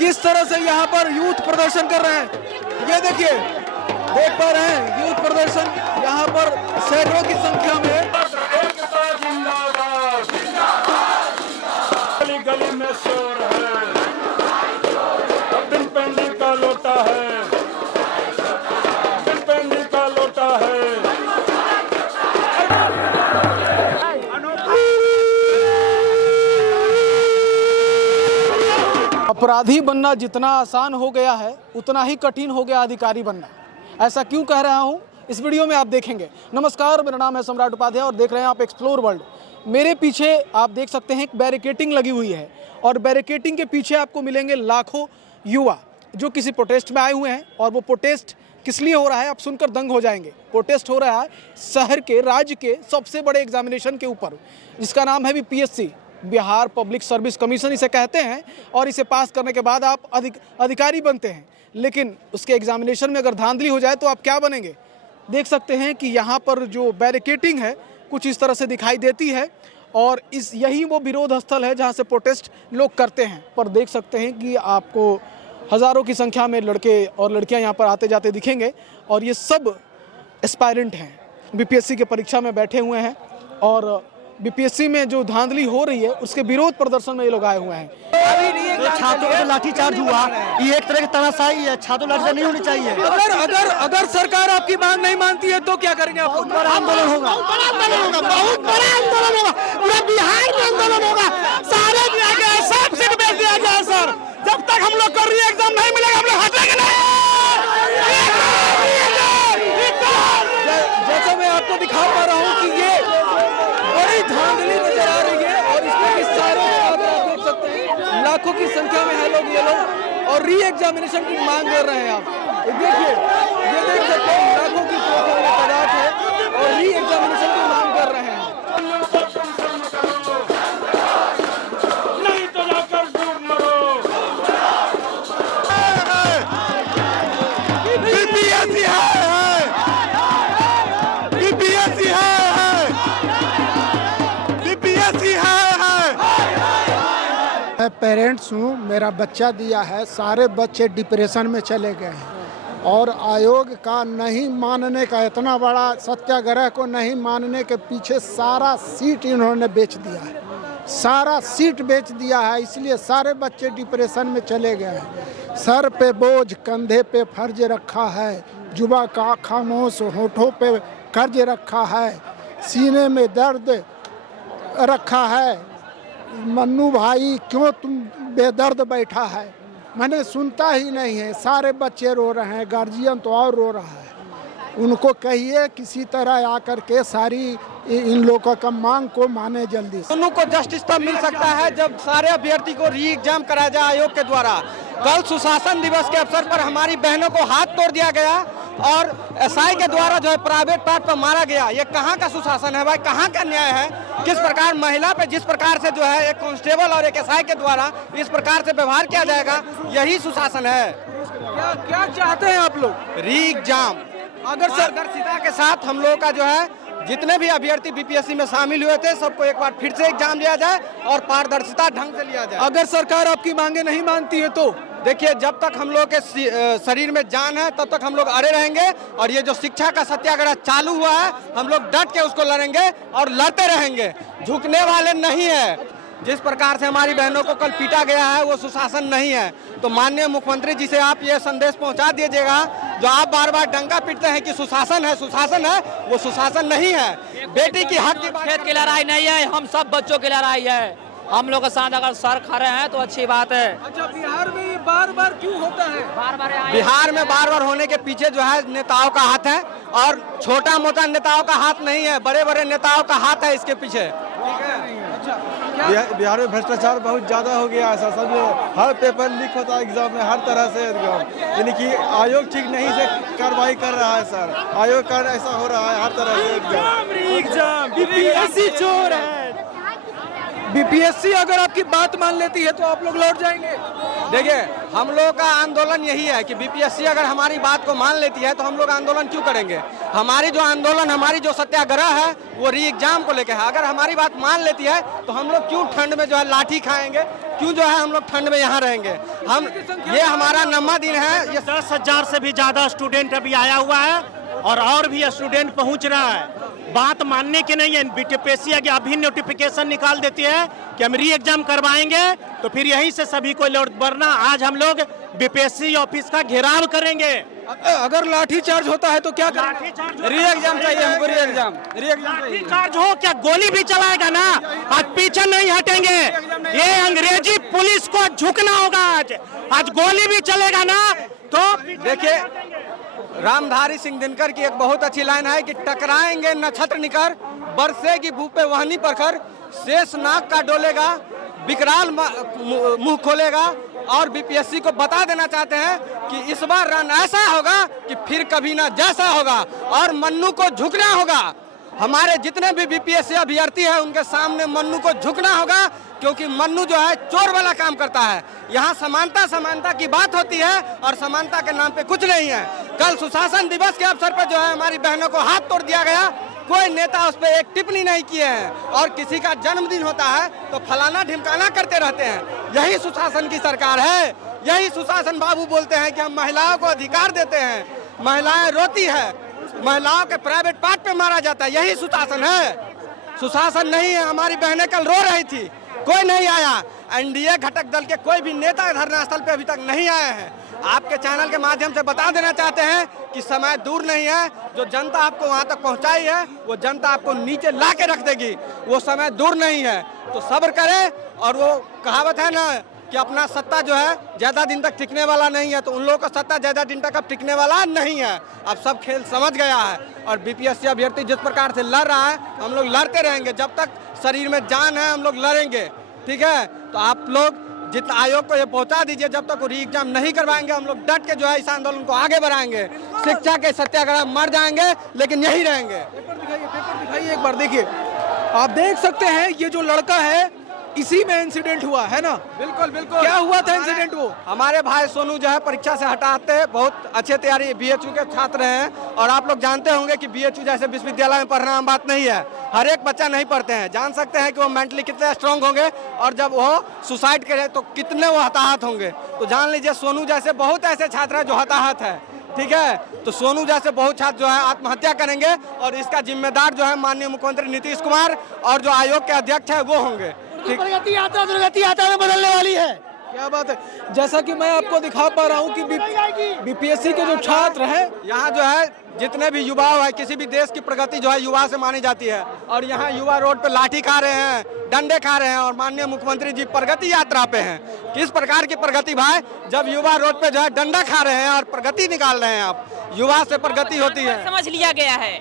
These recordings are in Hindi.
किस तरह से यहाँ पर यूथ प्रदर्शन कर रहे हैं। ये देखिए, देख पा रहे हैं यूथ प्रदर्शन यहाँ पर सैकड़ों की संख्या में। गली गली में शोर है, बिन पेंडी का लोटा है, बिन पेंडी का लोटा है। अपराधी बनना जितना आसान हो गया है उतना ही कठिन हो गया अधिकारी बनना। ऐसा क्यों कह रहा हूं, इस वीडियो में आप देखेंगे। नमस्कार, मेरा नाम है सम्राट उपाध्याय और देख रहे हैं आप एक्सप्लोर वर्ल्ड। मेरे पीछे आप देख सकते हैं एक बैरिकेटिंग लगी हुई है और बैरिकेटिंग के पीछे आपको मिलेंगे लाखों युवा जो किसी प्रोटेस्ट में आए हुए हैं। और वो प्रोटेस्ट किस लिए हो रहा है आप सुनकर दंग हो जाएंगे। प्रोटेस्ट हो रहा है शहर के, राज्य के सबसे बड़े एग्जामिनेशन के ऊपर, जिसका नाम है BPSC, Bihar public service commission इसे कहते हैं। और इसे पास करने के बाद आप अधिकारी बनते हैं। लेकिन उसके एग्जामिनेशन में अगर धांधली हो जाए तो आप क्या बनेंगे। देख सकते हैं कि यहाँ पर जो बैरिकेटिंग है कुछ इस तरह से दिखाई देती है और यही वो विरोध स्थल है जहाँ से प्रोटेस्ट लोग करते हैं। पर देख सकते हैं कि आपको हज़ारों की संख्या में लड़के और लड़कियाँ यहाँ पर आते जाते दिखेंगे और ये सब एस्पायरेंट हैं, BPSC के परीक्षा में बैठे हुए हैं। और BPSC में जो धांधली हो रही है उसके विरोध प्रदर्शन में ये लोग आए हुए हैं। छात्रों पर लाठीचार्ज हुआ, ये एक तरह की तमाशाई है। छात्रों लाठीचार्ज नहीं होनी चाहिए। अगर सरकार आपकी मांग नहीं मानती है तो क्या करेंगे आप? बहुत बड़ा आंदोलन होगा, बहुत बड़ा आंदोलन होगा, पूरा बिहार में आंदोलन होगा। सारे दिया गया है, सब सीट बेच दिया गया है सर। जब तक हम लोग को री एग्जाम नहीं मिलेगा हम लोग हटेंगे नहीं। जैसा मैं आपको दिखा पा रहा हूँ कि ये बड़ी धांधली नजर आ रही है और इसमें भी सारे आप देख सकते हैं लाखों की संख्या में है लोग, ये लोग और री एग्जामिनेशन की मांग कर रहे हैं। आप देखिए, ये देख सकते हैं लाखों की संख्या में तादाद है और री एग्जामिनेशन की मांग कर रहे हैं। नहीं तो जाकर डूब मरो। BPSC है, BPSC है, BPSC है। मैं पेरेंट्स हूँ, मेरा बच्चा दिया है। सारे बच्चे डिप्रेशन में चले गए हैं और आयोग का नहीं मानने का, इतना बड़ा सत्याग्रह को नहीं मानने के पीछे सारा सीट इन्होंने बेच दिया है, सारा सीट बेच दिया है। इसलिए सारे बच्चे डिप्रेशन में चले गए हैं। सर पे बोझ, कंधे पे फर्ज रखा है, जुबा का खामोश, होठों पे कर्ज रखा है, सीने में दर्द रखा है। मन्नू भाई क्यों तुम बेदर्द बैठा है, मैंने सुनता ही नहीं है। सारे बच्चे रो रहे हैं, गार्जियन तो और रो रहा है। उनको कहिए किसी तरह आकर के सारी इन लोगों का मांग को माने जल्दी से। उनको जस्टिस तब मिल सकता है जब सारे अभ्यर्थी को री एग्जाम कराया जाए आयोग के द्वारा। कल सुशासन दिवस के अवसर पर हमारी बहनों को हाथ तोड़ दिया गया और SI के द्वारा जो है प्राइवेट पार्ट पर मारा गया। ये कहाँ का सुशासन है भाई, कहाँ का न्याय है? किस प्रकार महिला पे जिस प्रकार से जो है एक कांस्टेबल और एक SI के द्वारा इस प्रकार से व्यवहार किया जाएगा, यही सुशासन है। क्या चाहते हैं आप लोग? री एग्जाम अगर पारदर्शिता के साथ हम लोगों का जो है जितने भी अभ्यर्थी BPSC में शामिल हुए थे सबको एक बार फिर से एग्जाम लिया जाए और पारदर्शिता ढंग से लिया जाए। अगर सरकार आपकी मांगे नहीं मानती है तो देखिए, जब तक हम लोग के शरीर में जान है तब तक हम लोग अड़े रहेंगे और ये जो शिक्षा का सत्याग्रह चालू हुआ है हम लोग डट के उसको लड़ेंगे और लड़ते रहेंगे, झुकने वाले नहीं है। जिस प्रकार से हमारी बहनों को कल पीटा गया है वो सुशासन नहीं है। तो माननीय मुख्यमंत्री जी से आप ये संदेश पहुंचा दीजिएगा, जो आप बार बार डंका पीटते हैं कि सुशासन है, सुशासन है, वो सुशासन नहीं है। बेटी की हक की खेत की लड़ाई नहीं है, हम सब बच्चों की लड़ाई है। हम लोग के साथ अगर सर खड़े हैं तो अच्छी बात है। अच्छा, बिहार में ये बार बार क्यों होता है? बिहार में बार बार होने के पीछे जो है नेताओं का हाथ है और छोटा मोटा नेताओं का हाथ नहीं है, बड़े बड़े नेताओं का हाथ है इसके पीछे। बिहार में भ्रष्टाचार बहुत ज़्यादा हो गया है सर। सब हर पेपर लीक होता है एग्जाम में, हर तरह से यानी कि आयोग ठीक नहीं से कार्रवाई कर रहा है सर। आयोग का ऐसा हो रहा है हर तरह से एग्जाम। BPSC चोर है। BPSC अगर आपकी बात मान लेती है तो आप लोग लौट जाएंगे। देखिए, हम लोग का आंदोलन यही है कि BPSC अगर हमारी बात को मान लेती है तो हम लोग आंदोलन क्यों करेंगे। हमारी जो आंदोलन, हमारी जो सत्याग्रह है वो री एग्जाम को लेकर है। अगर हमारी बात मान लेती है तो हम लोग क्यों ठंड में जो है लाठी खाएंगे, क्यों जो है हम लोग ठंड में यहाँ रहेंगे। हम ये हमारा 9वां दिन है। ये 10,000 से भी ज्यादा स्टूडेंट अभी आया हुआ है और भी स्टूडेंट पहुंच रहा है। बात मानने की नहीं है। बीटीपीएससी आगे अभी नोटिफिकेशन निकाल देती है कि हम री एग्जाम करवाएंगे तो फिर यहीं से सभी को लौट वरना आज हम लोग बीपीएससी ऑफिस का घेराव करेंगे। अगर लाठी चार्ज होता है तो क्या करेंगे? री एग्जाम चाहिए हमको, री एग्जाम लाठी चार्ज हो क्या गोली भी चलाएगा ना, आज पीछे नहीं हटेंगे। ये अंग्रेजी पुलिस को झुकना होगा। आज गोली भी चलेगा ना तो देखिए, रामधारी सिंह दिनकर की एक बहुत अच्छी लाइन है कि टकराएंगे नक्षत्र निकर, बरसेगी भूप पे वहनी परखर, शेष नाग का डोलेगा, विकराल मुंह खोलेगा। और बीपीएससी को बता देना चाहते हैं कि इस बार रन ऐसा होगा कि फिर कभी ना जैसा होगा और मन्नू को झुकना होगा। हमारे जितने भी बीपीएससी अभ्यर्थी हैं उनके सामने मन्नू को झुकना होगा, क्योंकि मन्नू जो है चोर वाला काम करता है। यहाँ समानता की बात होती है और समानता के नाम पे कुछ नहीं है। कल सुशासन दिवस के अवसर पर जो है हमारी बहनों को हाथ तोड़ दिया गया, कोई नेता उस पर एक टिप्पणी नहीं किए हैं। और किसी का जन्मदिन होता है तो फलाना ढिमकाना करते रहते हैं। यही सुशासन की सरकार है। यही सुशासन बाबू बोलते हैं कि हम महिलाओं को अधिकार देते हैं, महिलाएं रोती है, महिलाओं के प्राइवेट पार्ट पे मारा जाता है। यही सुशासन है, सुशासन नहीं है। हमारी बहनें कल रो रही थी, कोई नहीं आया। एनडीए घटक दल के कोई भी नेता धरना स्थल पे अभी तक नहीं आए हैं। आपके चैनल के माध्यम से बता देना चाहते हैं कि समय दूर नहीं है। जो जनता आपको वहां तक पहुंचाई है वो जनता आपको नीचे ला के रख देगी। वो समय दूर नहीं है, तो सब्र करें। और वो कहावत है ना कि अपना सत्ता जो है ज्यादा दिन तक टिकने वाला नहीं है, तो उन लोगों का सत्ता ज्यादा दिन तक अब टिकने वाला नहीं है। अब सब खेल समझ गया है और बीपीएससी अभ्यर्थी जिस प्रकार से लड़ रहा है हम लोग लड़ते रहेंगे। जब तक शरीर में जान है हम लोग लड़ेंगे, ठीक है। तो आप लोग जितना आयोग को ये पहुंचा दीजिए, जब तक वो री एग्जाम नहीं करवाएंगे हम लोग डट के जो है इस आंदोलन को आगे बढ़ाएंगे। शिक्षा के सत्याग्रह मर जाएंगे लेकिन यही रहेंगे। पेपर दिखाइए एक बार। देखिए, आप देख सकते हैं ये जो लड़का है इसी में इंसिडेंट हुआ है ना। बिल्कुल बिल्कुल। क्या हुआ था इंसिडेंट? वो हमारे भाई सोनू जो है परीक्षा से हटाते हैं, बहुत अच्छे तैयारी बीएचयू के छात्र हैं। और आप लोग जानते होंगे कि बीएचयू जैसे विश्वविद्यालय में पढ़ना आम बात नहीं है। हर एक बच्चा नहीं पढ़ते हैं। जान सकते हैं कि वो मेंटली कितने स्ट्रांग होंगे और जब वो सुसाइड करे तो कितने वो हताहत होंगे। तो जान लीजिए सोनू जैसे बहुत ऐसे छात्र हैं जो हताहत है, ठीक है। तो सोनू जैसे बहुत छात्र जो है आत्महत्या करेंगे और इसका जिम्मेदार जो है माननीय मुख्यमंत्री नीतीश कुमार और जो आयोग के अध्यक्ष है वो होंगे। प्रगति आता में बदलने वाली है। क्या बात है। जैसा कि मैं आपको दिखा पा रहा हूँ कि बीपीएससी के जो छात्र हैं, यहाँ जो है जितने भी युवा है, किसी भी देश की प्रगति जो है युवा से मानी जाती है। और यहाँ युवा रोड पे लाठी खा रहे हैं, डंडे खा रहे हैं और माननीय मुख्यमंत्री जी प्रगति यात्रा पे हैं। किस प्रकार की प्रगति भाई, जब युवा रोड पे जो है डंडा खा रहे हैं और प्रगति निकाल रहे हैं। आप युवा से प्रगति होती है। समझ लिया गया है।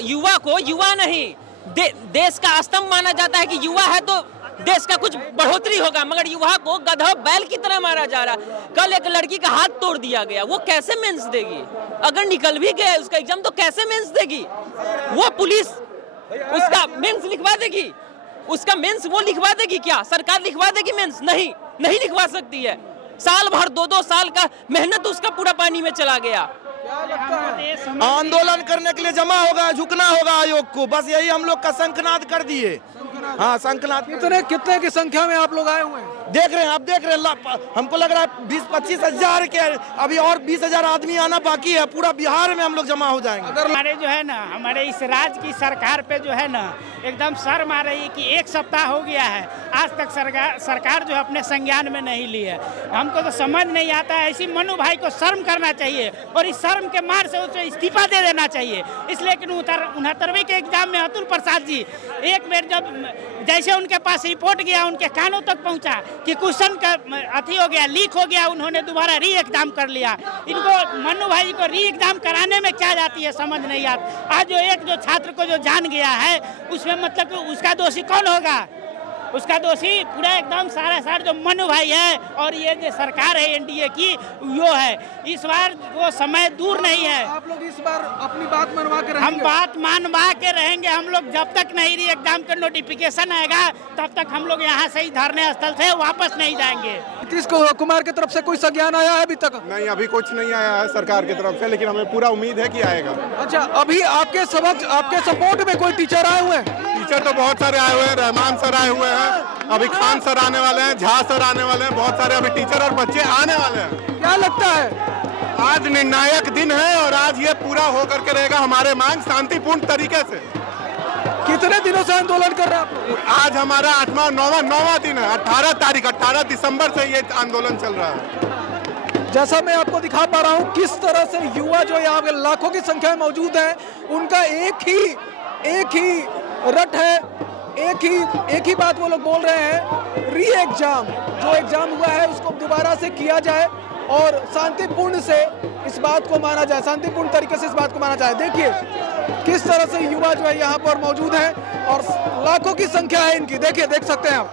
युवा को युवा नहीं देश का स्तंभ माना जाता है कि युवा है तो देश का कुछ बढ़ोतरी होगा, मगर युवा को गधा बैल की तरह मारा जा रहा। कल एक लड़की का हाथ तोड़ दिया गया, वो कैसे मेंस देगी? अगर निकल भी गया उसका एग्जाम तो कैसे मेंस देगी? वो पुलिस उसका मेंस लिखवा देगी? उसका मेंस वो लिखवा देगी क्या? सरकार लिखवा देगी मेंस? नहीं लिखवा सकती है। साल भर 2-2 साल का मेहनत उसका पूरा पानी में चला गया। आंदोलन करने के लिए जमा होगा, झुकना होगा आयोग को, बस यही हम लोग का शंखनाद कर दिए। हाँ, शंखनाद। कितने की संख्या में आप लोग आए हुए हैं? देख रहे हैं, आप देख रहे हैं, हमको लग रहा है 20-25 हजार के अभी और 20,000 आदमी आना बाकी है। पूरा बिहार में हम लोग जमा हो जाएंगे। अगर हमारे जो है ना, हमारे इस राज्य की सरकार पे जो है ना एकदम शर्म आ रही है कि 1 सप्ताह हो गया है आज तक सरकार जो है अपने संज्ञान में नहीं ली है। हमको तो समझ नहीं आता है। इसी मनु भाई को शर्म करना चाहिए और इस शर्म के मार से उसे इस्तीफा दे देना चाहिए। इसलिए कि 69वें के एग्जाम में अतुल प्रसाद जी एक बार जब जैसे उनके पास रिपोर्ट गया, उनके कानों तक पहुंचा कि क्वेश्चन का अथी हो गया, लीक हो गया, उन्होंने दोबारा री एग्जाम कर लिया। इनको मनु भाई को री एग्जाम कराने में क्या जाती है समझ नहीं आता। आज जो छात्र को जो जान गया है उसमें मतलब कि उसका दोषी कौन होगा? उसका दोषी पूरा एकदम सारा जो मनु भाई है और ये जो सरकार है एनडीए की वो है। इस बार वो समय दूर नहीं है। आप लोग इस बार अपनी बात मनवा के रहेंगे? हम बात मानवा के रहेंगे। हम लोग जब तक नहीं री एग्जाम का नोटिफिकेशन आएगा तब तक हम लोग यहाँ से ही धरने स्थल से वापस नहीं जाएंगे। नीतीश कुमार की तरफ से कोई संज्ञान आया है अभी तक? नहीं, अभी कुछ नहीं आया है सरकार की तरफ से, लेकिन हमें पूरा उम्मीद है कि आएगा। अच्छा, अभी आपके समक्ष, आपके सपोर्ट में कोई टीचर आए हुए हैं? टीचर तो बहुत सारे आए हुए हैं, रहमान सर आए हुए हैं, अभी खान सर आने वाले हैं, झा सर आने वाले हैं, बहुत सारे अभी टीचर और बच्चे आने वाले हैं। क्या लगता है आज निर्णायक दिन है और आज ये पूरा होकर के रहेगा हमारे मांग शांतिपूर्ण तरीके से। कितने दिनों से आंदोलन कर रहे हैं आप? आज हमारा 8वां 9वां दिन है। 18 दिसंबर से ये आंदोलन चल रहा है। जैसा मैं आपको दिखा पा रहा हूँ किस तरह से युवा जो यहाँ पे लाखों की संख्या में मौजूद है, उनका एक ही रट है, एक ही बात वो लोग बोल रहे हैं, री एग्जाम, जो एग्जाम हुआ है उसको दोबारा से किया जाए और शांतिपूर्ण से इस बात को माना जाए, शांतिपूर्ण तरीके से इस बात को माना जाए। देखिए किस तरह से युवा जो है यहाँ पर मौजूद है और लाखों की संख्या है इनकी, देखिए, देख सकते हैं आप।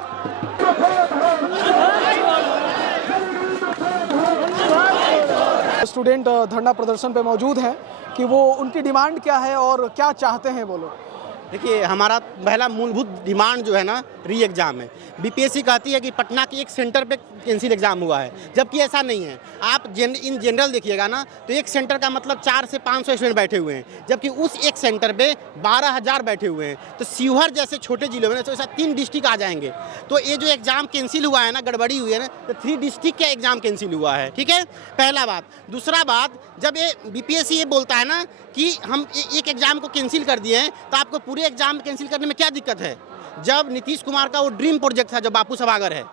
स्टूडेंट धरना प्रदर्शन पे मौजूद हैं कि वो उनकी डिमांड क्या है और क्या चाहते हैं वो लोग। देखिए, हमारा पहला मूलभूत डिमांड जो है ना, री एग्ज़ाम है। बीपीएससी कहती है कि पटना के एक सेंटर पे कैंसिल एग्ज़ाम हुआ है, जबकि ऐसा नहीं है। आप इन जनरल देखिएगा ना, तो एक सेंटर का मतलब 400 से 500 स्टूडेंट बैठे हुए हैं, जबकि उस एक सेंटर पे 12,000 बैठे हुए हैं। तो शिवहर जैसे छोटे जिलों में तो ऐसा 3 डिस्ट्रिक्ट आ जाएंगे। तो ये जो एग्ज़ाम कैंसिल हुआ है ना, गड़बड़ी हुई है ना, तो 3 डिस्ट्रिक्ट का एग्ज़ाम कैंसिल हुआ है। ठीक है, पहला बात। दूसरा बात, जब ये बीपीएससी ये बोलता है ना कि हम एक एग्ज़ाम को कैंसिल कर दिए हैं, तो आपको पूरे एग्ज़ाम कैंसिल करने में क्या दिक्कत है? जब नीतीश कुमार का वो ड्रीम प्रोजेक्ट था, जब बापू सभागार है,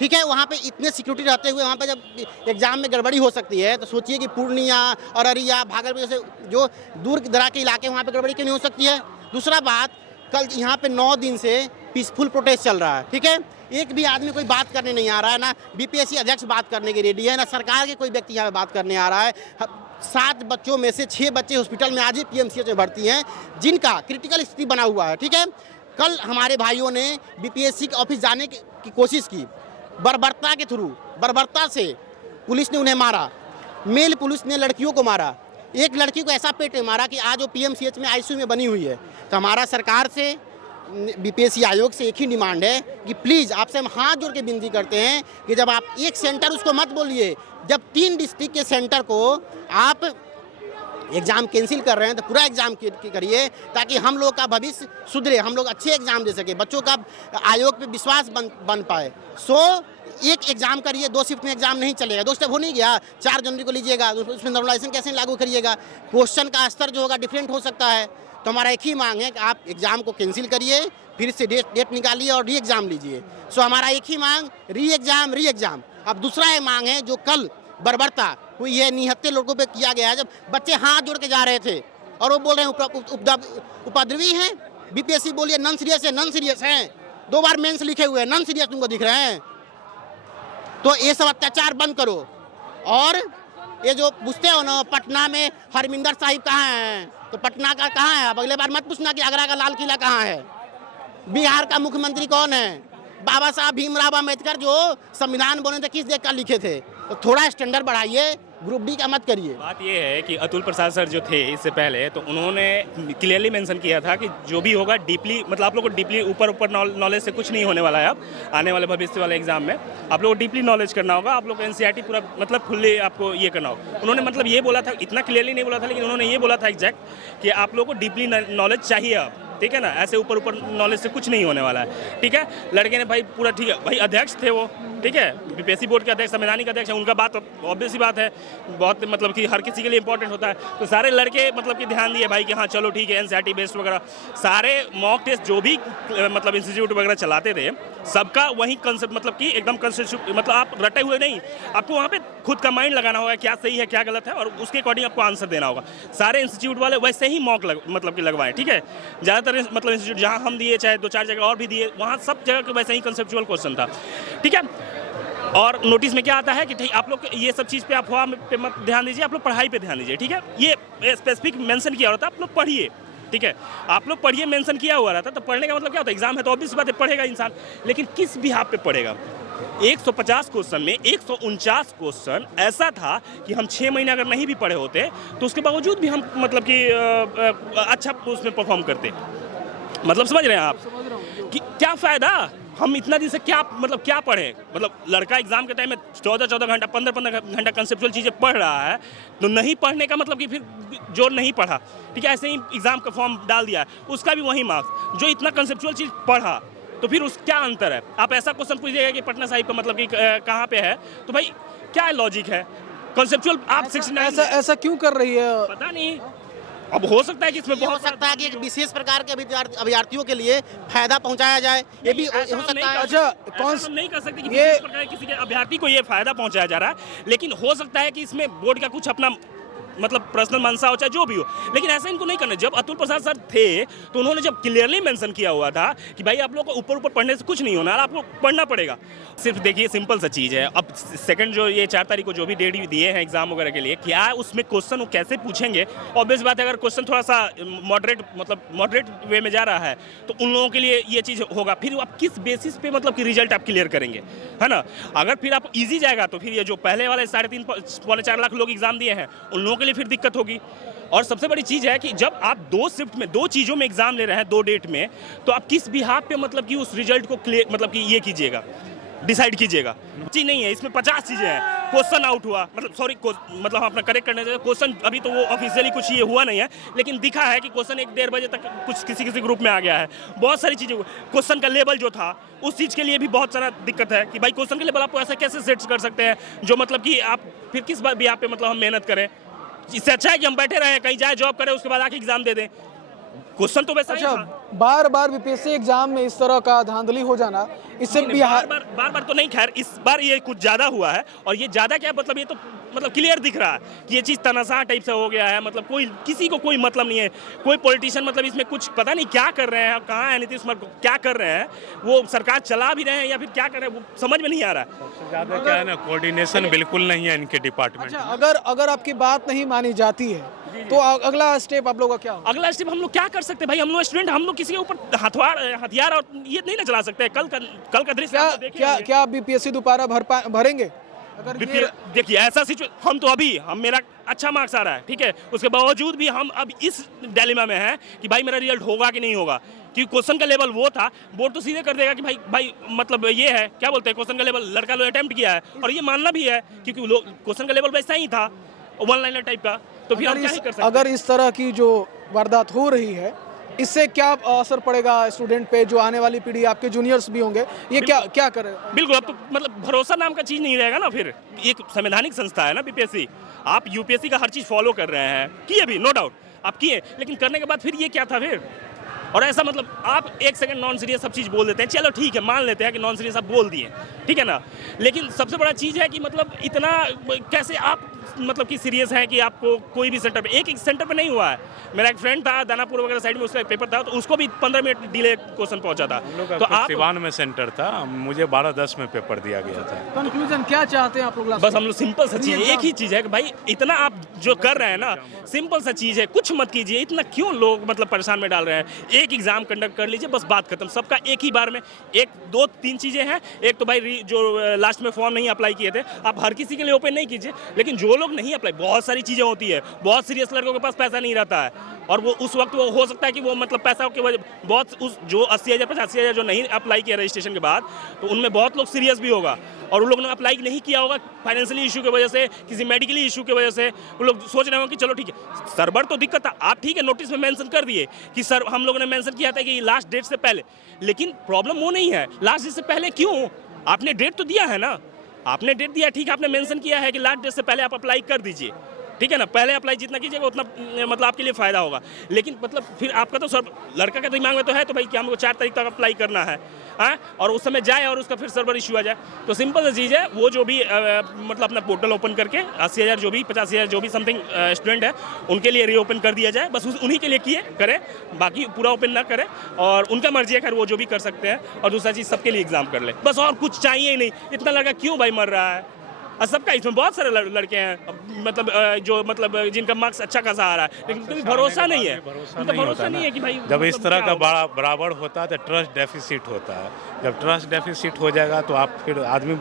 ठीक है, वहाँ पे इतने सिक्योरिटी रहते हुए वहाँ पे जब एग्ज़ाम में गड़बड़ी हो सकती है, तो सोचिए कि पूर्णिया, अररिया, भागलपुर जैसे जो दूर दराज के इलाके वहाँ पे गड़बड़ी क्यों नहीं हो सकती है? दूसरा बात, कल यहाँ पे 9 दिन से पीसफुल प्रोटेस्ट चल रहा है। ठीक है, एक भी आदमी कोई बात करने नहीं आ रहा है, ना बीपीएससी अध्यक्ष बात करने के रेडी है, ना सरकार के कोई व्यक्ति यहाँ पे बात करने आ रहा है। 7 बच्चों में से 6 बच्चे हॉस्पिटल में आज ही पीएमसीएच में भर्ती हैं, जिनका क्रिटिकल स्थिति बना हुआ है। ठीक है, कल हमारे भाइयों ने बीपीएससी के ऑफिस जाने की कोशिश की, बर्बरता के थ्रू, बर्बरता से पुलिस ने उन्हें मारा। मेल पुलिस ने लड़कियों को मारा, एक लड़की को ऐसा पेट मारा कि आज वो पीएमसीएच में आईसीयू में बनी हुई है। तो हमारा सरकार से, बीपीएससी आयोग से एक ही डिमांड है कि प्लीज़ आपसे हम हाथ जोड़ के विनती करते हैं कि जब आप एक सेंटर उसको मत बोलिए, जब 3 डिस्ट्रिक्ट के सेंटर को आप एग्ज़ाम कैंसिल कर रहे हैं तो पूरा एग्ज़ाम करिए, ताकि हम लोग का भविष्य सुधरे, हम लोग अच्छे एग्ज़ाम दे सके, बच्चों का आयोग पे विश्वास बन पाए। एक एग्ज़ाम करिए, 2 शिफ्ट में एग्ज़ाम नहीं चलेगा। 2 स्टेप हो नहीं गया, 4 जनवरी को लीजिएगा, उसमें नॉर्मलाइजेशन कैसे लागू करिएगा? क्वेश्चन का स्तर जो होगा डिफरेंट हो सकता है। तो हमारा एक ही मांग है कि आप एग्ज़ाम को कैंसिल करिए, फिर से डेट निकालिए और री एग्ज़ाम लीजिए। हमारा एक ही मांग, री एग्ज़ाम। अब दूसरा एक मांग है जो कल बर्बरता हुई है, निहत्थे लोगों पे किया गया है, जब बच्चे हाथ जोड़ के जा रहे थे और वो बोल रहे हैं उपद्रवी हैं। बीपीएससी बोलिए नॉन सीरियस हैं, 2 बार मेंस लिखे हुए हैं, नॉन सीरियस तुमको दिख रहे हैं। तो ये सब अत्याचार बंद करो। और ये जो पूछते हो ना, पटना में हरमिंदर साहिब कहाँ हैं, तो पटना का कहाँ है? अब अगले बार मत पूछना कि आगरा का लाल किला कहाँ है। बिहार का मुख्यमंत्री कौन है? बाबा साहब भीमराव अम्बेडकर जो संविधान बने थे, किस देश का लिखे थे? तो थोड़ा स्टैंडर्ड बढ़ाइए, ग्रुप डी का मत करिए। बात ये है कि अतुल प्रसाद सर जो थे इससे पहले, तो उन्होंने क्लियरली मेंशन किया था कि जो भी होगा डीपली, मतलब आप लोग को डीपली ऊपर नॉलेज से कुछ नहीं होने वाला है। अब आने वाले भविष्य वाले एग्जाम में आप लोग को डीपली नॉलेज करना होगा, आप लोग को एनसीईआरटी पूरा मतलब फुल्ली आपको ये करना होगा। उन्होंने मतलब ये बोला था, इतना क्लियरली नहीं बोला था, लेकिन उन्होंने ये बोला था एग्जैक्ट कि आप लोग को डीपली नॉलेज चाहिए अब। ठीक है ना, ऐसे ऊपर नॉलेज से कुछ नहीं होने वाला है। ठीक है, लड़के ने भाई पूरा, ठीक है भाई, अध्यक्ष थे वो, ठीक है, बीपीएससी बोर्ड के अध्यक्ष, संवैधानिक अध्यक्ष है, उनका बात ऑब्वियस सी बात है, बहुत मतलब कि हर किसी के लिए इंपॉर्टेंट होता है। तो सारे लड़के मतलब कि ध्यान दिए भाई कि हाँ चलो ठीक है, एनसीईआरटी बेस्ड वगैरह सारे मॉक टेस्ट जो भी मतलब इंस्टीट्यूट वगैरह चलाते थे, सबका वही कंसेप्ट, मतलब कि एकदम कंसेप्ट, मतलब आप रटे हुए नहीं, आपको वहाँ पे खुद का माइंड लगाना होगा, क्या सही है क्या गलत है, और उसके अकॉर्डिंग आपको आंसर देना होगा। सारे इंस्टीट्यूट वाले वैसे ही मॉक मतलब कि लगवाएं। ठीक है, ज़्यादातर मतलब इंस्टीट्यूट जहाँ हम दिए, चाहे 2-4 जगह और भी दिए, वहाँ सब जगह के वैसे ही कंसेप्चुअल क्वेश्चन था। ठीक है, और नोटिस में क्या आता है कि ठीक आप लोग ये सब चीज़ पे अफवाह पे मत ध्यान दीजिए, आप लोग पढ़ाई पे ध्यान दीजिए। ठीक है, ये स्पेसिफिक मेंशन किया हुआ था, आप लोग पढ़िए। ठीक है, आप लोग पढ़िए, मेंशन किया हुआ रहता। तो पढ़ने का मतलब क्या होता है, एग्जाम है तो ऑब्वियस बात है पढ़ेगा इंसान, लेकिन किस बिहाफ पे पढ़ेगा? 150 क्वेश्चन में 149 क्वेश्चन ऐसा था कि हम 6 महीने अगर नहीं भी पढ़े होते तो उसके बावजूद भी हम मतलब कि अच्छा उसमें परफॉर्म करते। मतलब समझ रहे हैं आप कि क्या फ़ायदा? हम इतना दिन से क्या मतलब क्या पढ़े? मतलब लड़का एग्जाम के टाइम में 14-14 घंटा 15-15 घंटा कंसेप्चुअल चीज़ें पढ़ रहा है, तो नहीं पढ़ने का मतलब कि फिर जो नहीं पढ़ा, ठीक है, ऐसे ही एग्जाम का फॉर्म डाल दिया उसका भी वही मार्क्स। जो इतना कंसेप्चुअल चीज़ पढ़ा तो फिर उस क्या अंतर है? आप ऐसा क्वेश्चन पूछिएगा कि पटना साहिब का मतलब कि कहाँ पे है, तो भाई क्या लॉजिक है? कंसेप्चुअल आप 69 ऐसा क्यों कर रही है? पता नहीं, अब हो सकता है कि इसमें हो बहुत सकता है कि एक विशेष प्रकार के अभ्यर्थियों के लिए फायदा पहुंचाया जाए, ये भी हो सकता है। अच्छा, कौन हम नहीं कर सकते कि ये- किसी प्रकार किसी के अभ्यर्थी को ये फायदा पहुंचाया जा रहा है, लेकिन हो सकता है कि इसमें बोर्ड का कुछ अपना मतलब पर्सनल मंशा हो चाहे जो भी हो, लेकिन ऐसा इनको नहीं करना। जब अतुल प्रसाद सर थे तो उन्होंने जब क्लियरली मेंशन किया हुआ था कि भाई आप लोगों को ऊपर ऊपर पढ़ने से कुछ नहीं होना, आपको पढ़ना पड़ेगा। सिर्फ देखिए सिंपल सा चीज़ है, अब सेकंड जो ये 4 तारीख को जो भी डेट दिए हैं एग्जाम वगैरह के लिए, क्या उसमें क्वेश्चन वो कैसे पूछेंगे? ऑब्वियस बात है, अगर क्वेश्चन थोड़ा सा मॉडरेट वे में जा रहा है तो उन लोगों के लिए ये चीज़ होगा। फिर आप किस बेसिस पे मतलब कि रिजल्ट आप क्लियर करेंगे, है ना? अगर फिर आप ईजी जाएगा तो फिर ये जो पहले वाले 3.5-4 लाख लोग एग्जाम दिए हैं उन लोगों के लिए फिर दिक्कत होगी। और सबसे बड़ी चीज़ है कि जब आप 2 शिफ्ट में 2 चीज़ों में एग्जाम ले रहे हैं 2 डेट में, तो आप किस बिहाफ पे मतलब कि उस रिजल्ट को क्लियर मतलब कि ये कीजिएगा, डिसाइड कीजिएगा। चीज़ नहीं है इसमें, 50 चीज़ें हैं। क्वेश्चन आउट हुआ, मतलब सॉरी मतलब हम अपना करेक्ट करने चाहिए, क्वेश्चन अभी तो वो ऑफिशियली कुछ ये हुआ नहीं है, लेकिन दिखा है कि क्वेश्चन 1-1.5 बजे तक कुछ किसी ग्रुप में आ गया है। बहुत सारी चीज़ें, क्वेश्चन का लेवल जो था उस चीज़ के लिए भी बहुत सारा दिक्कत है कि भाई क्वेश्चन के लेवल आप ऐसा कैसे सेट कर सकते हैं जो मतलब कि आप फिर किस बिहाफ पे मतलब हम मेहनत करें। इससे अच्छा है कि हम बैठे रहें, कहीं जाए जॉब करें, उसके बाद आके एग्जाम दे दें। क्वेश्चन तो वैसा अच्छा, ही था। बार बार बीपीएससी एग्जाम में इस तरह का धांधली हो जाना, इससे नहीं, बिहार बार बार तो नहीं, खैर इस बार ये कुछ ज़्यादा हुआ है। और ये ज़्यादा क्या मतलब, ये तो मतलब क्लियर दिख रहा है कि ये चीज़ तनाज़ा टाइप से हो गया है। मतलब कोई किसी को कोई मतलब नहीं है, कोई पॉलिटिशियन मतलब इसमें कुछ पता नहीं क्या कर रहे हैं, कहाँ है नीतीश कुमार क्या कर रहे हैं, वो सरकार चला भी रहे हैं या फिर क्या कर रहे हैं, वो समझ में नहीं आ रहा है। सबसे ज़्यादा क्या है ना, कोऑर्डिनेशन बिल्कुल नहीं है इनके डिपार्टमेंट। अच्छा, अगर आपकी बात नहीं मानी जाती है तो अगला स्टेप आप लोगों का क्या होगा? अगला स्टेप हम लोग क्या कर सकते हैं भाई? हम लोग स्टूडेंट, हम लोग किसी के ऊपर हथियार और ये नहीं ना चला सकते। कल का दृश्य आप देखिए। क्या आप बीपीएससी दोबारा भरेंगे? अगर ये देखिए ऐसा सिचुएशन, हम तो अभी मेरा अच्छा मार्क्स आ रहा है, ठीक है, उसके बावजूद भी हम अब इस डिलेमा में हैं कि भाई मेरा रिजल्ट होगा कि नहीं होगा। क्योंकि क्वेश्चन का लेवल वो था, बोर्ड तो सीधे कर देगा कि भाई मतलब ये है, क्या बोलते हैं, क्वेश्चन का लेवल लड़का लोग अटेम्प्ट किया है, और ये मानना भी है क्योंकि क्वेश्चन का लेवल वैसा ही था, 1 लाइनर टाइप का। तो फिर हम क्या ही कर सकते हैं? अगर इस तरह की जो वारदात हो रही है, इससे क्या असर पड़ेगा स्टूडेंट पे? जो आने वाली पीढ़ी, आपके जूनियर्स भी होंगे, ये क्या करेगा? बिल्कुल, अब तो मतलब भरोसा नाम का चीज़ नहीं रहेगा ना। फिर एक संवैधानिक संस्था है ना बीपीएससी, आप यूपीएससी का हर चीज़ फॉलो कर रहे हैं, किए भी नो डाउट आप किए, लेकिन करने के बाद फिर ये क्या था फिर? और ऐसा मतलब आप 1 सेकंड नॉन सीरियस सब चीज़ बोल देते हैं, चलो ठीक है मान लेते हैं कि नॉन सीरियस आप बोल दिए, ठीक है ना, लेकिन सबसे बड़ा चीज़ है कि मतलब इतना कैसे आप मतलब कि सीरियस है कि आपको कोई भी सेंटर पे, एक सेंटर पे नहीं हुआ है। मेरा एक फ्रेंड था दानापुर वगैरह साइड में, उसका एक पेपर था तो उसको भी 15 मिनट डिले क्वेश्चन पहुंचा था। तो आप सिवान में सेंटर था, मुझे 12-10 में पेपर दिया गया था। कंक्लूजन क्या चाहते हैं आप लोग? बस हम लोग सिंपल सा चीज़, एक ही चीज़ है कि भाई इतना आप जो कर रहे हैं ना, सिंपल सा चीज़ है, कुछ मत कीजिए, इतना क्यों लोग मतलब परेशान में डाल रहे हैं। एक एग्जाम कंडक्ट कर लीजिए, बस बात खत्म, सबका एक ही बार में। 1, 2, 3 चीज़ें हैं। एक तो भाई जो लास्ट में फॉर्म नहीं अप्लाई किए थे, आप हर किसी के लिए ओपन नहीं कीजिए, लेकिन जो लोग नहीं अप्लाई, बहुत सारी चीज़ें होती है, बहुत सीरियस लड़कों के पास पैसा नहीं रहता है, और वो उस वक्त वो हो सकता है कि वो मतलब पैसा की वजह बहुत उस जो 80,000 85,000 जो नहीं अप्लाई किया रजिस्ट्रेशन के बाद, तो उनमें बहुत लोग सीरियस भी होगा, और उन लोगों ने अप्लाई नहीं किया होगा फाइनेंशियली इशू की वजह से, किसी मेडिकली इशू की वजह से। वो लोग सोच रहे होंगे कि चलो ठीक है, सर्वर तो दिक्कत था, आप ठीक है नोटिस में मेंशन कर दिए कि सर हम लोगों ने मेंशन किया था कि लास्ट डेट से पहले, लेकिन प्रॉब्लम वो नहीं है लास्ट डेट से पहले क्यों? आपने डेट तो दिया है ना, आपने डेट दिया, ठीक है, आपने मेंशन किया है कि लास्ट डेट से पहले आप अप्लाई कर दीजिए, ठीक है ना, पहले अप्लाई जितना कीजिएगा उतना मतलब आपके लिए फ़ायदा होगा। लेकिन मतलब फिर आपका तो सर लड़का के दिमाग में तो है तो भाई कि हमको 4 तारीख तक अप्लाई करना है, हाँ, और उस समय जाए और उसका फिर सर्वर इशू आ जाए। तो सिंपल सी चीज़ है, वो जो भी मतलब अपना पोर्टल ओपन करके 80,000 जो भी 50,000 जो भी समथिंग स्टूडेंट है उनके लिए रीओपन कर दिया जाए, बस उन्हीं के लिए करें, बाकी पूरा ओपन ना करें, और उनका मर्जी है, खैर वो जो भी कर सकते हैं। और दूसरा चीज़ सबके लिए एग्जाम कर ले, बस और कुछ चाहिए ही नहीं। इतना लड़का क्यों भाई मर रहा है? और सबका इसमें बहुत सारे लड़के हैं मतलब जो मतलब जिनका मार्क्स अच्छा खासा आ रहा है, लेकिन कभी भरोसा नहीं है, भरोसा नहीं है कि भाई जब इस तरह का बराबर होता है तो ट्रस्ट डेफिसिट होता है। जब ट्रस्ट डेफिसिट हो जाएगा तो आप फिर आदमी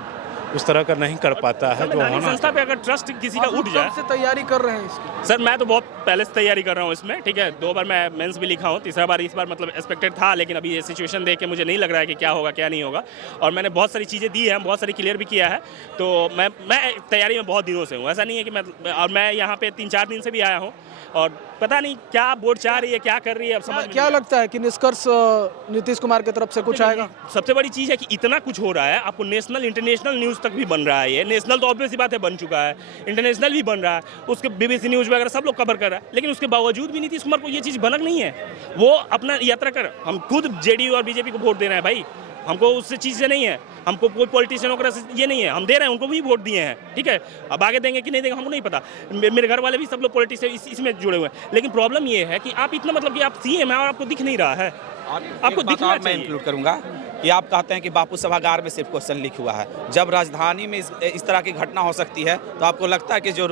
उस तरह का नहीं कर पाता है जो होना। संस्था पे अगर ट्रस्ट किसी का उठ जाए। से तैयारी कर रहे हैं इसकी? सर मैं तो बहुत पहले से तैयारी कर रहा हूँ इसमें, ठीक है। 2 बार मैं मेंस भी लिखा हूँ, तीसरा बार इस बार मतलब एक्सपेक्टेड था, लेकिन अभी ये सिचुएशन देख के मुझे नहीं लग रहा है कि क्या होगा क्या नहीं होगा। और मैंने बहुत सारी चीज़ें दी हैं, बहुत सारी क्लियर भी किया है, तो मैं तैयारी में बहुत दिनों से हूँ। ऐसा नहीं है कि मैं यहाँ पे 3-4 दिन से भी आया हूँ, और पता नहीं क्या बोर्ड चाह रही है, क्या कर रही है, अब समझ क्या लगता है कि निष्कर्ष नीतीश कुमार की तरफ से कुछ आएगा? सबसे बड़ी चीज़ है कि इतना कुछ हो रहा है, आपको नेशनल इंटरनेशनल न्यूज़ तक भी बन रहा है। ये नेशनल तो ऑब्वियस सी बात है बन चुका है, इंटरनेशनल भी बन रहा है, उसके BBC न्यूज़ वगैरह सब लोग कवर कर रहा है, लेकिन उसके बावजूद भी नीतीश कुमार को ये चीज़ भनक नहीं है। वो अपना यात्रा कर, हम खुद JDU और BJP को वोट दे रहे हैं भाई, हमको उससे चीज़ से नहीं है, हमको कोई पॉलिटिशियन वगैरह से ये नहीं है, हम दे रहे हैं, उनको भी वोट दिए हैं, ठीक है। अब आगे देंगे कि नहीं देंगे हमको नहीं पता, मेरे घर वाले भी सब लोग पॉलिटिशियन इसमें जुड़े हुए हैं। लेकिन प्रॉब्लम ये है कि आप इतना मतलब कि आप CM है और आपको दिख नहीं रहा है, आपको दिखना मैं इंक्लूड करूंगा कि आप कहते हैं कि बापू सभागार में सिर्फ क्वेश्चन लिख हुआ है। जब राजधानी में इस तरह की घटना हो सकती है, तो आपको लगता है कि जो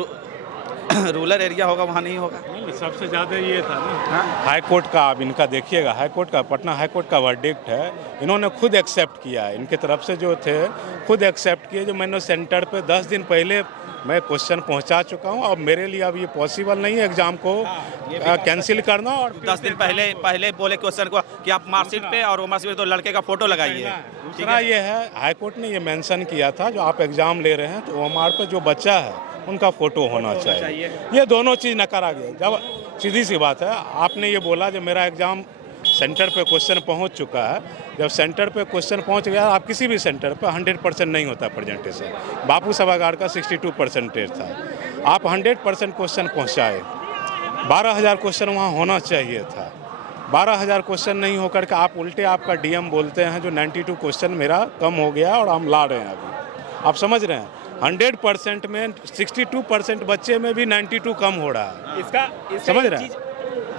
रूरल एरिया होगा वहाँ नहीं होगा? सबसे ज़्यादा ये था ना, हाई कोर्ट का, अब इनका देखिएगा, हाई कोर्ट का, पटना हाई कोर्ट का वर्डिक्ट है, इन्होंने खुद एक्सेप्ट किया है, इनके तरफ से जो थे खुद एक्सेप्ट किए। जो मैंने सेंटर पे 10 दिन पहले मैं क्वेश्चन पहुंचा चुका हूं, अब मेरे लिए अब ये पॉसिबल नहीं है एग्जाम को कैंसिल करना। और 10 दिन पहले बोले क्वेश्चन को कि आप मार्कशीट पे और मार्कशीट पे तो लड़के का फोटो लगाइए। दूसरा ये है, हाई कोर्ट ने ये मेंशन किया था जो आप एग्जाम ले रहे हैं तो OMR पे जो बच्चा है उनका फोटो होना चाहिए। ये दोनों चीज़ नकारा गया। जब सीधी सी बात है, आपने ये बोला जो मेरा एग्जाम सेंटर पे क्वेश्चन पहुंच चुका है, जब सेंटर पे क्वेश्चन पहुंच गया, आप किसी भी सेंटर पे 100% नहीं होता प्रेजेंटेशन। बापू सभागार का 62% था, आप 100% क्वेश्चन पहुंचाए, 12,000 क्वेश्चन वहाँ होना चाहिए था। 12,000 क्वेश्चन नहीं होकर के आप उल्टे आपका DM बोलते हैं जो 92 क्वेश्चन मेरा कम हो गया और हम ला रहे हैं। अभी आप समझ रहे हैं, 100% में 62% बच्चे में भी 92 कम हो रहा है। इसका समझ रहे हैं,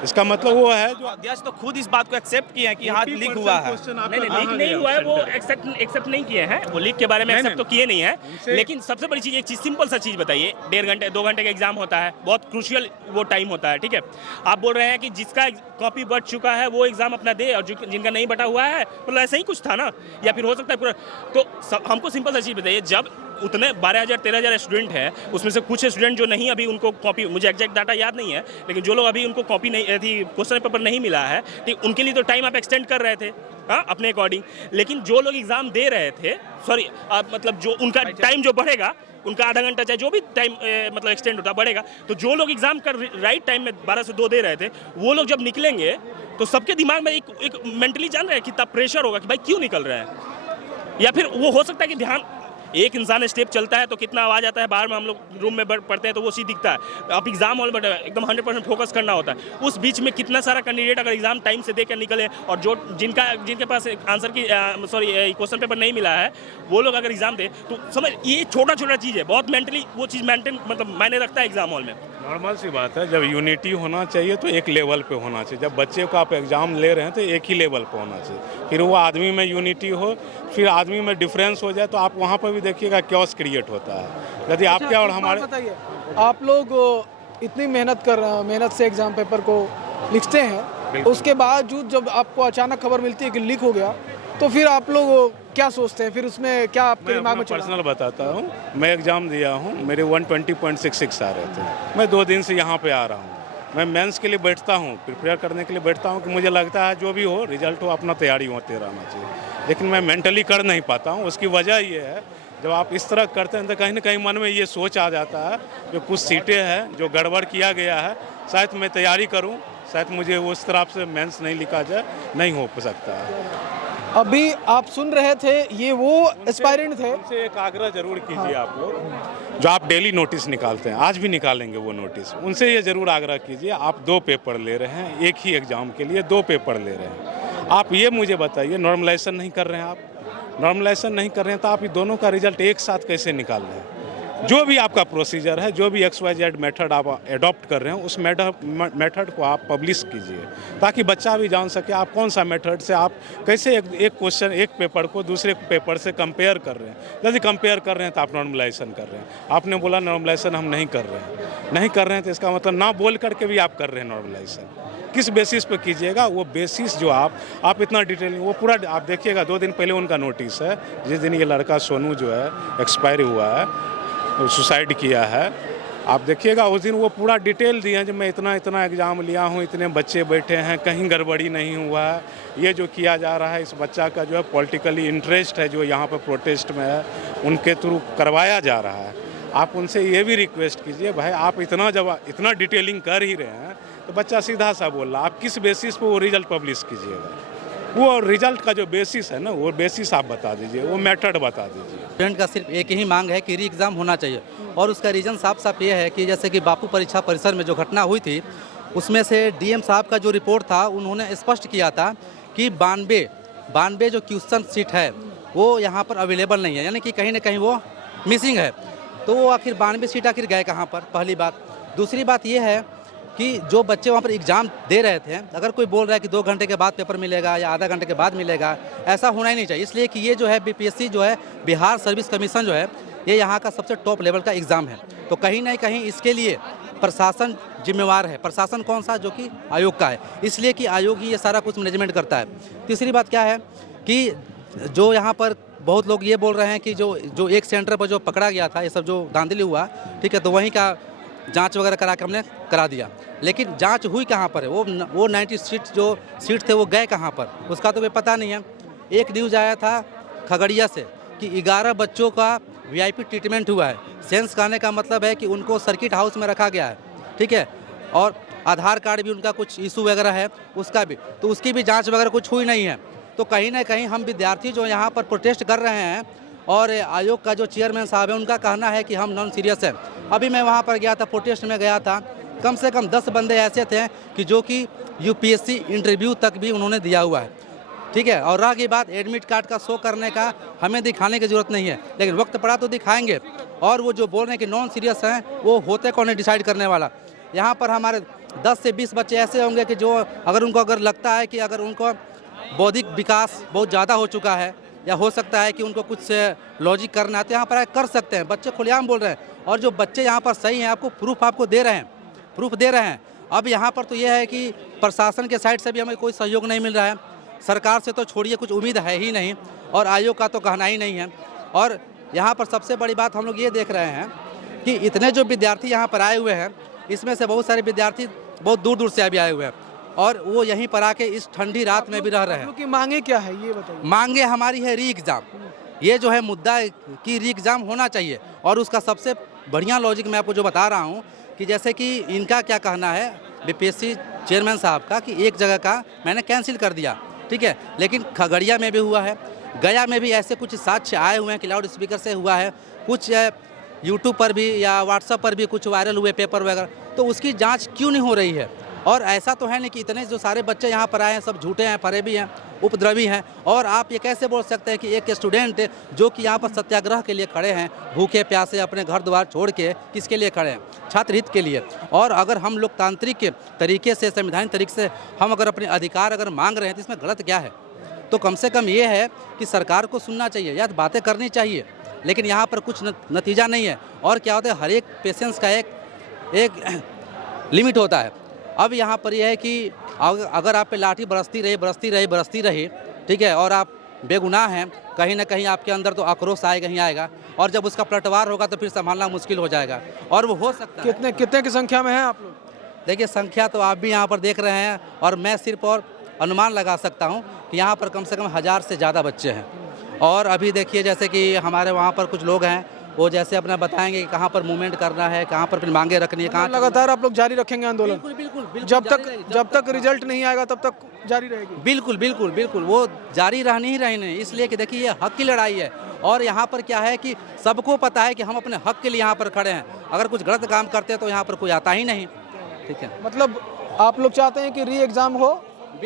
इसका मतलब वो है जो अध्यक्ष तो खुद इस बात को एक्सेप्ट किए हैं कि हाथ लीक हुआ है। नहीं हुआ है, वो एक्सेप्ट नहीं किए हैं, वो लीक के बारे में एक्सेप्ट तो किए नहीं है। लेकिन सबसे बड़ी चीज़, एक चीज़ सिंपल सा चीज़ बताइए, 1.5 घंटे 2 घंटे का एग्जाम होता है, बहुत क्रूशियल वो टाइम होता है, ठीक है। आप बोल रहे हैं कि जिसका कॉपी बट चुका है वो एग्जाम अपना दे, और जिनका नहीं बटा हुआ है, मतलब ऐसा ही कुछ था ना, या फिर हो सकता है पूरा। तो हमको सिंपल सा चीज़ बताइए, जब उतने 12,000-13,000 स्टूडेंट हैं, उसमें से कुछ स्टूडेंट जो नहीं अभी उनको कॉपी, मुझे एग्जैक्ट डाटा याद नहीं है, लेकिन जो लोग अभी उनको कॉपी नहीं थी, क्वेश्चन पेपर नहीं मिला है, ठीक, उनके लिए तो टाइम आप एक्सटेंड कर रहे थे, हाँ, अपने अकॉर्डिंग। लेकिन जो लोग एग्जाम दे रहे थे, सॉरी मतलब जो उनका टाइम जो बढ़ेगा, उनका आधा घंटा चाहे जो भी टाइम मतलब एक्सटेंड होता बढ़ेगा, तो जो लोग एग्जाम कर राइट टाइम में 12 से 2 दे रहे थे, वो लोग जब निकलेंगे तो सबके दिमाग में एक मेंटली जान रहे हैं कितना प्रेशर होगा कि भाई क्यों निकल रहे हैं। या फिर वो हो सकता है कि ध्यान, एक इंसान स्टेप चलता है तो कितना आवाज़ आता है, बाहर में हम लोग रूम में पढ़ते हैं तो वो सीध दिखता है, आप एग्जाम हॉल में एकदम 100% फोकस करना होता है। उस बीच में कितना सारा कैंडिडेट अगर एग्जाम टाइम से देकर निकले, और जो जिनके पास आंसर की क्वेश्चन पेपर नहीं मिला है, वो लोग अगर एग्जाम दे, तो समझ, ये छोटा चीज़ है, बहुत मेंटली वो चीज़ मेंटेन मतलब मायने रखता है एग्जाम हॉल में। नॉर्मल सी बात है, जब यूनिटी होना चाहिए तो एक लेवल पे होना चाहिए। जब बच्चे को आप एग्ज़ाम ले रहे हैं तो एक ही लेवल पे होना चाहिए, फिर वो आदमी में यूनिटी हो, फिर आदमी में डिफरेंस हो जाए तो आप वहाँ पर भी देखिएगा क्योस क्रिएट होता है। यदि आपके और हमारे, बताइए, आप लोग इतनी मेहनत से एग्जाम पेपर को लिखते हैं, उसके बावजूद जब आपको अचानक खबर मिलती है कि लीक हो गया, तो फिर आप लोग क्या सोचते हैं, फिर उसमें क्या आपके दिमाग में चला? पर्सनल बताता हूँ, मैं एग्ज़ाम दिया हूँ, मेरे 120.66 आ रहे थे। मैं 2 दिन से यहाँ पे आ रहा हूँ, मैं मेंस के लिए बैठता हूँ, प्रिपेयर करने के लिए बैठता हूँ कि मुझे लगता है जो भी हो रिजल्ट हो, अपना तैयारी होते रहना चाहिए, लेकिन मैं मेंटली कर नहीं पाता हूँ। उसकी वजह ये है, जब आप इस तरह करते हैं तो कहीं ना कहीं मन में ये सोच आ जाता है कि कुछ सीटें हैं जो गड़बड़ किया गया है, शायद मैं तैयारी करूँ, शायद मुझे उस तरह से मेंस नहीं लिखा जाए, नहीं हो सकता है। अभी आप सुन रहे थे, ये वो एस्पायरेंट थे। उनसे एक आग्रह जरूर कीजिए, आप लोग जो आप डेली नोटिस निकालते हैं, आज भी निकालेंगे वो नोटिस, उनसे ये जरूर आग्रह कीजिए, आप 2 पेपर ले रहे हैं, एक ही एग्जाम के लिए 2 पेपर ले रहे हैं, आप ये मुझे बताइए, नॉर्मलाइजेशन नहीं कर रहे हैं, आप नॉर्मलाइजेशन नहीं कर रहे हैं तो आप ये दोनों का रिजल्ट एक साथ कैसे निकाल रहे हैं? जो भी आपका प्रोसीजर है, जो भी XYZ मेथड आप एडॉप्ट कर रहे हैं, उस मेथड को आप पब्लिश कीजिए, ताकि बच्चा भी जान सके आप कौन सा मेथड से आप कैसे एक क्वेश्चन, एक पेपर को दूसरे पेपर से कंपेयर कर रहे हैं। यदि कंपेयर कर रहे हैं तो आप नॉर्मलाइजेशन कर रहे हैं। आपने बोला नॉर्मलाइजेशन हम नहीं कर रहे हैं, तो इसका मतलब ना बोल करके भी आप कर रहे हैं नॉर्मलाइजेशन। किस बेसिस पे कीजिएगा, वो बेसिस जो आप इतना डिटेलिंग, वो पूरा आप देखिएगा। 2 दिन पहले उनका नोटिस है, जिस दिन ये लड़का सोनू जो है एक्सपायर हुआ है, सुसाइड किया है, आप देखिएगा उस दिन वो पूरा डिटेल दिए हैं, जो मैं इतना एग्ज़ाम लिया हूँ, इतने बच्चे बैठे हैं, कहीं गड़बड़ी नहीं हुआ है। ये जो किया जा रहा है, इस बच्चा का जो है पॉलिटिकली इंटरेस्ट है, जो यहाँ पर प्रोटेस्ट में है, उनके थ्रू करवाया जा रहा है। आप उनसे ये भी रिक्वेस्ट कीजिए, भाई आप इतना डिटेलिंग कर ही रहे हैं, तो बच्चा सीधा सा बोल रहा, आप किस बेसिस पे वो रिजल्ट पब्लिश कीजिएगा। वो रिजल्ट का जो बेसिस है ना, वो बेसिस आप बता दीजिए, वो मेथड बता दीजिए। स्टूडेंट का सिर्फ एक ही मांग है कि री एग्ज़ाम होना चाहिए, और उसका रीज़न साफ ये है कि जैसे कि बापू परीक्षा परिसर में जो घटना हुई थी, उसमें से डीएम साहब का जो रिपोर्ट था, उन्होंने स्पष्ट किया था कि 92 जो क्वेश्चन सीट है वो यहाँ पर अवेलेबल नहीं है, यानी कि कहीं ना कहीं वो मिसिंग है। तो वो आखिर 92 सीट आखिर गए कहाँ पर, पहली बात। दूसरी बात ये है कि जो बच्चे वहाँ पर एग्ज़ाम दे रहे थे, अगर कोई बोल रहा है कि 2 घंटे के बाद पेपर मिलेगा या आधा घंटे के बाद मिलेगा, ऐसा होना ही नहीं चाहिए। इसलिए कि ये जो है BPSC जो है, बिहार सर्विस कमीशन जो है, ये यहाँ का सबसे टॉप लेवल का एग्ज़ाम है। तो कहीं ना कहीं इसके लिए प्रशासन जिम्मेवार है। प्रशासन कौन सा, जो कि आयोग का है, इसलिए कि आयोग ही ये सारा कुछ मैनेजमेंट करता है। तीसरी बात क्या है कि जो यहाँ पर बहुत लोग ये बोल रहे हैं कि जो एक सेंटर पर जो पकड़ा गया था, ये सब जो धांधली हुआ, ठीक है, तो वहीं का जांच वगैरह करा के हमने करा दिया, लेकिन जांच हुई कहाँ पर है? वो 90 सीट थे, वो गए कहाँ पर, उसका तो हमें पता नहीं है। एक न्यूज़ आया था खगड़िया से कि 11 बच्चों का VIP ट्रीटमेंट हुआ है। सेंस कहने का मतलब है कि उनको सर्किट हाउस में रखा गया है, ठीक है, और आधार कार्ड भी उनका कुछ इशू वगैरह है, उसका भी, तो उसकी भी जाँच वगैरह कुछ हुई नहीं है। तो कहीं ना कहीं हम विद्यार्थी जो यहाँ पर प्रोटेस्ट कर रहे हैं, और आयोग का जो चेयरमैन साहब है, उनका कहना है कि हम नॉन सीरियस हैं। अभी मैं वहाँ पर गया था, प्रोटेस्ट में गया था, कम से कम 10 बंदे ऐसे थे कि जो कि UPSC इंटरव्यू तक भी उन्होंने दिया हुआ है, ठीक है। और रह गई बात एडमिट कार्ड का शो करने का, हमें दिखाने की ज़रूरत नहीं है, लेकिन वक्त पड़ा तो दिखाएंगे। और वो जो बोल रहे हैं कि नॉन सीरियस हैं, वो होते कौन है डिसाइड करने वाला। यहाँ पर हमारे 10 से 20 बच्चे ऐसे होंगे कि जो अगर लगता है कि अगर उनको बौद्धिक विकास बहुत ज़्यादा हो चुका है, या हो सकता है कि उनको कुछ लॉजिक करना है, तो यहाँ पर कर सकते हैं। बच्चे खुलेआम बोल रहे हैं, और जो बच्चे यहाँ पर सही हैं, आपको प्रूफ दे रहे हैं। अब यहाँ पर तो ये है कि प्रशासन के साइड से भी हमें कोई सहयोग नहीं मिल रहा है, सरकार से तो छोड़िए, कुछ उम्मीद है ही नहीं, और आयोग का तो कहना ही नहीं है। और यहाँ पर सबसे बड़ी बात हम लोग ये देख रहे हैं कि इतने जो विद्यार्थी यहाँ पर आए हुए हैं, इसमें से बहुत सारे विद्यार्थी बहुत दूर से अभी आए हुए हैं, और वो यहीं पर आके इस ठंडी रात में भी रह रहे हैं। क्योंकि मांगे क्या है ये बताइए। मांगे हमारी है री एग्ज़ाम, ये जो है मुद्दा कि री एग्ज़ाम होना चाहिए। और उसका सबसे बढ़िया लॉजिक मैं आपको जो बता रहा हूँ कि जैसे कि इनका क्या कहना है BPSC चेयरमैन साहब का, कि एक जगह का मैंने कैंसिल कर दिया, ठीक है, लेकिन खगड़िया में भी हुआ है, गया में भी ऐसे कुछ साक्ष्य आए हुए हैं कि लाउड स्पीकर से हुआ है, कुछ यूट्यूब पर भी या व्हाट्सएप पर भी कुछ वायरल हुए पेपर वगैरह, तो उसकी जाँच क्यों नहीं हो रही है? और ऐसा तो है नहीं कि इतने जो सारे बच्चे यहाँ पर आए हैं सब झूठे हैं, फरेबी हैं, उपद्रवी हैं। और आप ये कैसे बोल सकते हैं कि एक स्टूडेंट जो कि यहाँ पर सत्याग्रह के लिए खड़े हैं, भूखे प्यासे अपने घर द्वार छोड़ के, किसके लिए खड़े हैं? छात्र हित के लिए। और अगर हम लोकतांत्रिक तरीके से, संवैधानिक तरीके से हम अगर अपने अधिकार अगर मांग रहे हैं, तो इसमें गलत क्या है? तो कम से कम ये है कि सरकार को सुनना चाहिए या बातें करनी चाहिए, लेकिन यहाँ पर कुछ नतीजा नहीं है। और क्या होता है, हर एक पेशेंस का एक लिमिट होता है। अब यहाँ पर यह है कि अगर आप पे लाठी बरसती रही, ठीक है, और आप बेगुनाह हैं, कहीं ना कहीं आपके अंदर तो आक्रोश आएगा ही आएगा, और जब उसका पलटवार होगा तो फिर संभालना मुश्किल हो जाएगा। और वो हो सकता है। कितने की संख्या में हैं आप लोग? देखिए, संख्या तो आप भी यहाँ पर देख रहे हैं, और मैं सिर्फ और अनुमान लगा सकता हूँ कि यहाँ पर कम से कम 1000 से ज़्यादा बच्चे हैं। और अभी देखिए, जैसे कि हमारे वहाँ पर कुछ लोग हैं, वो जैसे अपना बताएंगे कि कहाँ पर मूवमेंट करना है, कहाँ पर फिर मांगे रखनी है, कहाँ लगातार आप लोग जारी रखेंगे आंदोलन? बिल्कुल जब तक रिजल्ट नहीं आएगा तब तक जारी रहेगी? बिल्कुल वो जारी रहनी ही रहनी है। इसलिए कि देखिए, ये हक की लड़ाई है, और यहाँ पर क्या है कि सबको पता है कि हम अपने हक के लिए यहाँ पर खड़े हैं। अगर कुछ गलत काम करते हैं तो यहाँ पर कोई आता ही नहीं, ठीक है। मतलब आप लोग चाहते हैं कि री एग्ज़ाम हो,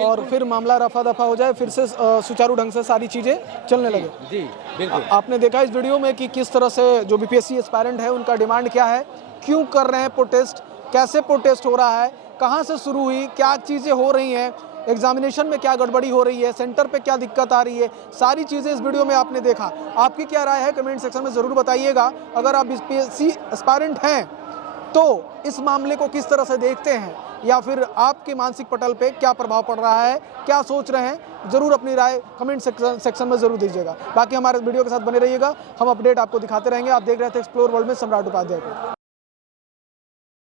और फिर मामला रफा दफा हो जाए, फिर से सुचारू ढंग से सारी चीज़ें चलने लगे। जी बिल्कुल। आपने देखा इस वीडियो में कि किस तरह से जो बीपीएससी एस्पायरेंट है उनका डिमांड क्या है, क्यों कर रहे हैं प्रोटेस्ट, कैसे प्रोटेस्ट हो रहा है, कहाँ से शुरू हुई, क्या चीज़ें हो रही हैं, एग्जामिनेशन में क्या गड़बड़ी हो रही है, सेंटर पे क्या दिक्कत आ रही है, सारी चीज़ें इस वीडियो में आपने देखा। आपकी क्या राय है कमेंट सेक्शन में ज़रूर बताइएगा। अगर आप बीपीएससी एस्पायरेंट हैं तो इस मामले को किस तरह से देखते हैं, या फिर आपके मानसिक पटल पे क्या प्रभाव पड़ रहा है, क्या सोच रहे हैं, ज़रूर अपनी राय कमेंट सेक्शन में ज़रूर दीजिएगा। बाकी हमारे वीडियो के साथ बने रहिएगा, हम अपडेट आपको दिखाते रहेंगे। आप देख रहे थे एक्सप्लोर वर्ल्ड में सम्राट उपाध्याय को।